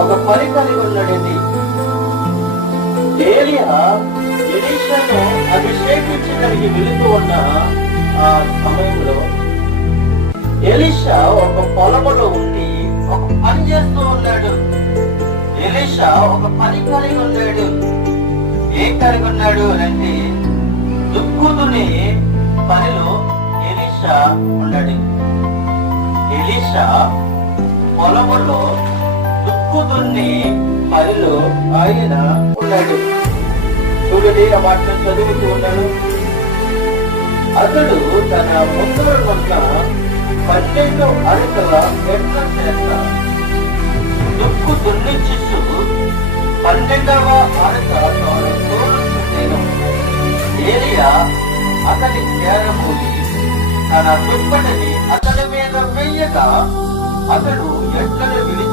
ఒక పని కలిగి ఉన్నాడండి. ఏలియా ఎలీషాను అభిషేకించడానికి వెళుతూ ఉన్న ఆ సమయంలో ఎలీషా ఒక పొలములో ఉండి ఒక పని చేస్తూ ఉన్నాడు. ఎలీషా ఒక పని కలిగి ఉన్నాడు. ఏం కలిగి ఉన్నాడు అంటే దుక్కుదుని పనిలో ఎలీషా ఉన్నాడు. ఎలీషా పొలములో దుక్కుదున్ని పనిలో ఆయన ఉన్నాడు. చూడండి, ఆ మాటను చదువుతూ ఉన్నాడు. అతడు తన ముందర ఉన్న 12 అడుగుల మెట్ల చేత దుక్కు దున్నిచ్చిస్తూ 12వ అడుగ తోడుచుండెను. ఏలియా అతని చేరబోయి తన దుప్పటిని అతని మీద వెయ్యగా అతడు ఎడ్లను విడిచి